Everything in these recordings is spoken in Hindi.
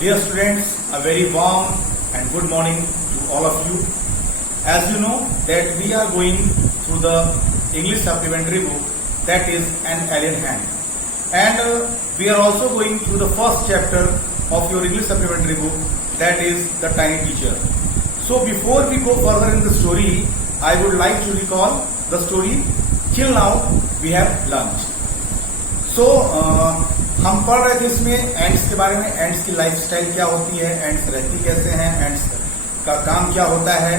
Dear students, a very warm and good morning to all of you. As you know that we are going through the English supplementary book, that is An Alien Hand. And we are also going through the first chapter of your English supplementary book, that is The Tiny Teacher. So before we go further in the story, I would like to recall the story till now we have learned. So हम पढ़ रहे थे इसमें एंड्स के बारे में, एंड्स की लाइफस्टाइल क्या होती है, एंड्स रहती कैसे हैं, एंड्स का काम क्या होता है।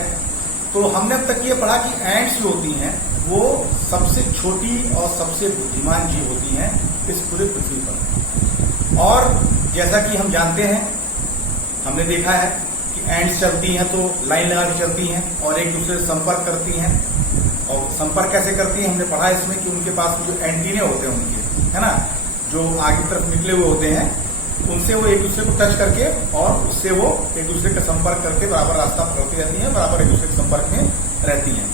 तो हमने अब तक ये पढ़ा कि एंड्स जो होती हैं वो सबसे छोटी और सबसे बुद्धिमान जीव होती हैं इस पूरे पृथ्वी पर। और जैसा कि हम जानते हैं, हमने देखा है कि एंड्स चलती हैं तो लाइन लगा के चलती हैं और एक दूसरे से संपर्क करती हैं। और संपर्क कैसे करती हैं हमने पढ़ा इसमें कि उनके पास जो एंटीने होते हैं उनके, है ना, जो आगे तरफ निकले हुए होते हैं, उनसे वो एक दूसरे को टच करके और उससे वो एक दूसरे का संपर्क करके बराबर रास्ता पकड़ती रहती हैं, बराबर एक दूसरे के संपर्क में रहती हैं।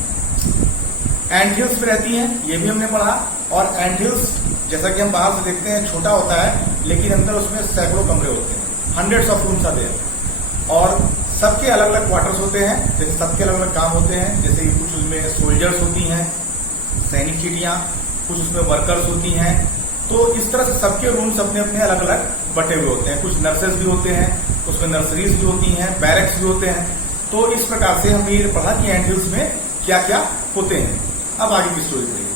एंटहिल्स में रहती हैं, ये भी हमने पढ़ा। और एंटहिल्स जैसा कि हम बाहर से देखते हैं छोटा होता है, लेकिन अंदर उसमें सैकड़ों कमरे होते हैं, हंड्रेड्स ऑफ रूम्स आते हैं और सबके अलग अलग क्वार्टर्स होते हैं, जैसे सबके अलग अलग काम होते हैं। जैसे कि कुछ उसमें सोल्जर्स होती हैं, सैनिक चीटियां, कुछ उसमें वर्कर्स होती हैं। तो इस तरह से सबके रूम्स अपने अपने अलग अलग बटे हुए होते हैं। कुछ नर्सेज भी होते हैं, उसमें नर्सरीज भी होती हैं, बैरक्स भी होते हैं। तो इस प्रकार से हमने ये पढ़ा कि एंटहिल्स में क्या क्या होते हैं। अब आगे की स्टोरी पढ़िए।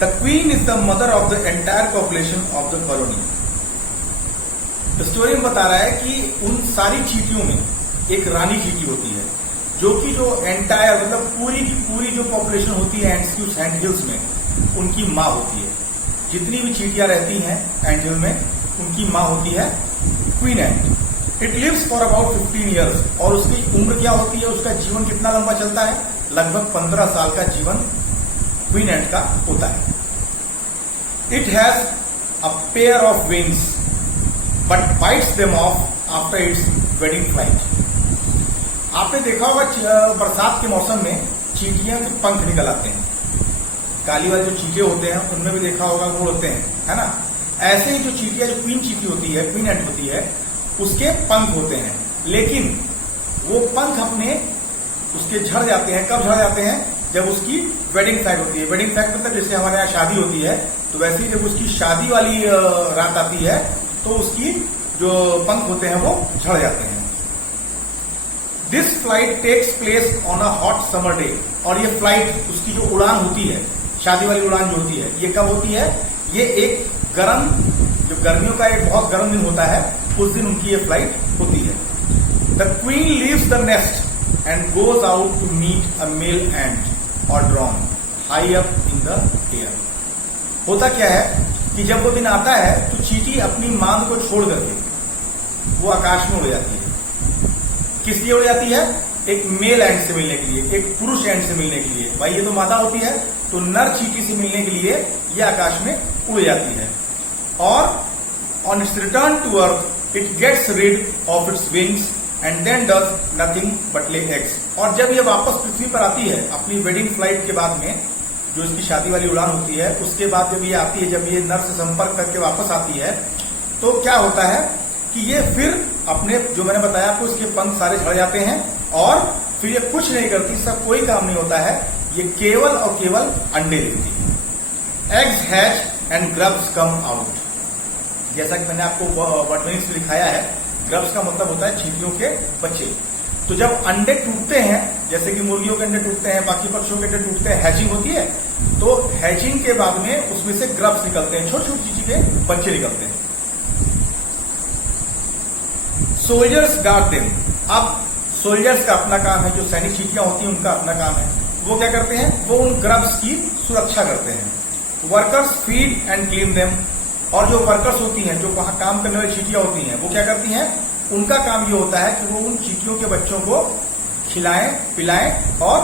The queen is the mother of the entire population of the colony. Story में बता रहा है कि उन सारी चींटियों में एक रानी चींटी होती है, जो कि जो एंटायर मतलब पूरी की पूरी जो पॉपुलेशन होती है एंट्स की उस एंटहिल्स में, उनकी माँ होती है। जितनी भी चींटियां रहती हैं एंटहिल में, उनकी माँ होती है queen ant. It lives for about 15 years. और उसकी उम्र क्या होती है, उसका जीवन कितना लंबा चलता है, लगभग 15 साल का जीवन क्वीन एंट का होता है। It has a pair of wings but bytes them of after it's wedding flight. आपने देखा होगा बरसात के मौसम में चींटियां के पंख निकल आते हैं। काली वाले जो चींटियां होते हैं उनमें भी देखा होगा वो होते हैं, है ना। ऐसे ही जो चींटियां, जो क्वीन चींटी होती है, क्वीन एंट होती है, उसके पंख होते हैं, लेकिन वो पंख अपने उसके झड़ जाते हैं। कब झड़ जाते हैं, जब उसकी वेडिंग फ्लाइट होती है। वेडिंग फ्लाइट मतलब जैसे हमारे यहाँ शादी होती है, तो वैसे ही जब उसकी शादी वाली रात आती है तो उसकी जो पंख होते हैं वो झड़ जाते हैं। This flight takes place on a hot summer day. और ये फ्लाइट, उसकी जो उड़ान होती है, शादी वाली उड़ान जो होती है, ये कब होती है, ये एक गर्म, जो गर्मियों का एक बहुत गर्म दिन होता है, उस दिन उनकी ये फ्लाइट होती है। The queen leaves the nest and goes out to meet a male ant or drone high up in the air. होता क्या है कि जब वो दिन आता है तो चींटी अपनी मांद को छोड़ करके वो आकाश में उड़ जाती है। किस लिए उड़ जाती है, एक मेल एंट से मिलने के लिए, एक पुरुष एंट से मिलने के लिए। भाई ये तो मादा होती है, तो नर चींटी से मिलने के लिए ये आकाश में उड़ जाती है। और on its return to earth it gets rid of its wings and then does nothing but lay eggs. और जब ये वापस पृथ्वी पर आती है अपनी वेडिंग फ्लाइट के बाद में, जो इसकी शादी वाली उड़ान होती है, उसके बाद जब ये आती है, जब ये नर से संपर्क करके वापस आती है, तो क्या होता है कि ये फिर अपने, जो मैंने बताया आपको, इसके पंख सारे झड़ जाते हैं और फिर ये कुछ नहीं करती, इसका कोई काम नहीं होता है, ये केवल और केवल अंडे देती है। Eggs hatch and grubs come out. जैसा कि मैंने आपको बॉटनी से दिखाया है, ग्रब्स का मतलब होता है चींटियों के बच्चे। तो जब अंडे टूटते हैं, जैसे कि मुर्गियों के अंडे टूटते हैं, बाकी पक्षियों के अंडे टूटते हैं, हैचिंग होती है, तो हैचिंग के बाद में उसमें से ग्रब्स निकलते हैं, छोटे छोटे चींटी के बच्चे निकलते हैं। Soldiers guard them. अब सोल्जर्स का अपना काम है, जो सैनिक चींटियां होती हैं उनका अपना काम है, वो क्या करते हैं, वो उन ग्रब्स की सुरक्षा करते हैं। Workers feed and clean them. और जो वर्कर्स होती हैं, जो वहां काम करने वाली चींटियां होती हैं, वो क्या करती हैं, उनका काम ये होता है कि वो उन चींटियों के बच्चों को खिलाएं, पिलाएं और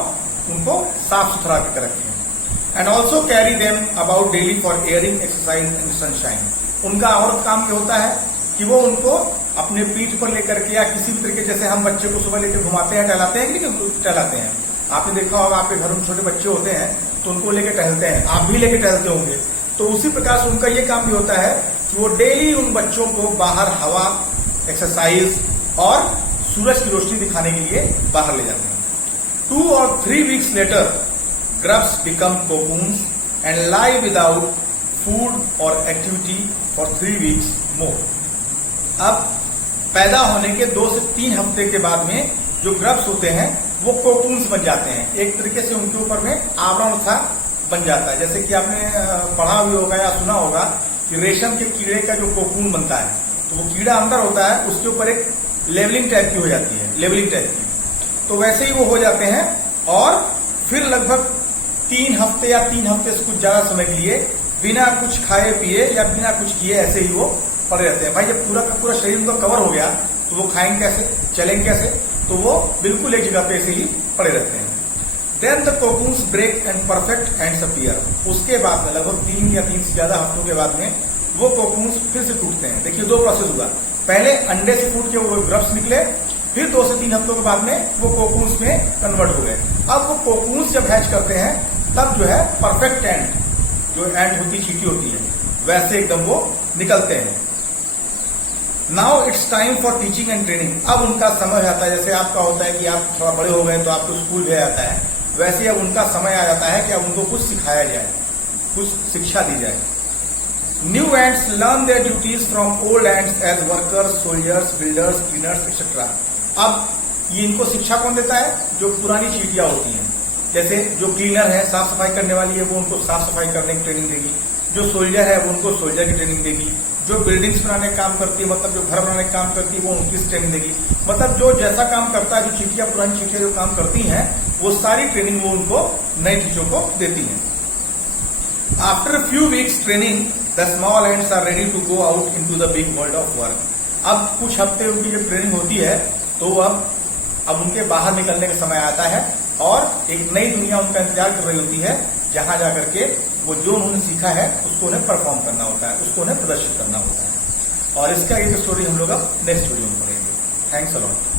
उनको साफ सुथरा करके रखें। And also carry them about daily for airing, exercise and sunshine. उनका और काम ये होता है कि वो उनको अपने पीठ पर लेकर के या किसी भी तरीके, जैसे हम बच्चे को सुबह लेकर घुमाते हैं, टहलाते हैं, लेकिन टहलाते हैं, आपने देखा होगा आपके घर में छोटे बच्चे होते हैं तो उनको लेकर टहलते हैं, आप भी लेकर टहलते होंगे। तो उसी प्रकार से उनका ये काम भी होता है कि वो डेली उन बच्चों को बाहर हवा, एक्सरसाइज और सूरज की रोशनी दिखाने के लिए बाहर ले जाते हैं। 2 or 3 weeks later, grubs become cocoons and lie without food or activity for 3 weeks more. अब पैदा होने के 2 से 3 हफ्ते के बाद में जो ग्रब्स होते हैं वो कोकून्स बन जाते हैं। एक तरीके से उनके ऊपर में आवरण सा बन जाता है। जैसे कि आपने पढ़ा भी होगा या सुना होगा कि रेशम के कीड़े का जो कोकून बनता है, तो वो कीड़ा अंदर होता है, उसके ऊपर एक लेवलिंग टाइप की हो जाती है, लेवलिंग टाइप की। तो वैसे ही वो हो जाते हैं और फिर लगभग 3 हफ्ते या 3 हफ्ते से कुछ ज्यादा समय के लिए बिना कुछ खाए पिए या बिना कुछ किए ऐसे ही वो पड़े रहते हैं। भाई जब पूरा का पूरा शरीर उनका कवर हो गया तो वो खाएंगे कैसे, चलेंगे कैसे? तो वो बिल्कुल एक जगह पे ऐसे ही पड़े रहते हैं। Then the cocoons break and perfect ants appear. उसके बाद में लगभग 3 या 3 से ज्यादा हफ्तों के बाद में वो कोकून्स फिर से टूटते हैं। देखिए 2 प्रोसेस हुआ, पहले अंडे से फूट के वो ग्रब्स निकले, फिर 2 से 3 हफ्तों के बाद में वो कोकून्स में कन्वर्ट हो गए। अब वो कोकून्स जब हैच करते हैं तब जो है परफेक्ट एंड, जो एंड होती चींटी होती है, वैसे एकदम वो निकलते हैं। Now it's time for teaching and training. अब उनका समय आता है, जैसे आपका होता है कि आप थोड़ा बड़े हो गए तो आपको स्कूल भेजा जाता है, वैसे अब उनका समय आ जाता है कि अब उनको कुछ सिखाया जाए, कुछ शिक्षा दी जाए। New ants learn their duties from old ants as workers, soldiers, builders, cleaners etcetera. अब ये इनको शिक्षा कौन देता है? जो पुरानी चींटियां होती हैं। जैसे जो क्लीनर है, साफ सफाई करने वाली है, वो उनको साफ सफाई करने की ट्रेनिंग देगी। जो सोल्जर है वो उनको सोल्जर की ट्रेनिंग देगी। जो बिल्डिंग्स बनाने का काम करती है, मतलब जो घर बनाने का काम करती है, वो उनकी ट्रेनिंग देगी। मतलब जो जैसा काम करता है, जो चींटियां पुरानी चींटियां जो काम करती हैं, वो सारी ट्रेनिंग वो उनको नई चीजों को देती हैं। After few weeks training the small ants are ready to go out into the big world of work. अब कुछ हफ्ते उनकी जब ट्रेनिंग होती है तो अब उनके बाहर निकलने का समय आता है और एक नई दुनिया उनका इंतजार कर रही होती है, जहां जाकर के वो जो उन्होंने सीखा है उसको उन्हें परफॉर्म करना होता है, उसको उन्हें प्रदर्शित करना होता है। और इसका एक स्टोरी हम लोग अब नेक्स्ट वीडियो में पढ़ेंगे। Thanks a lot.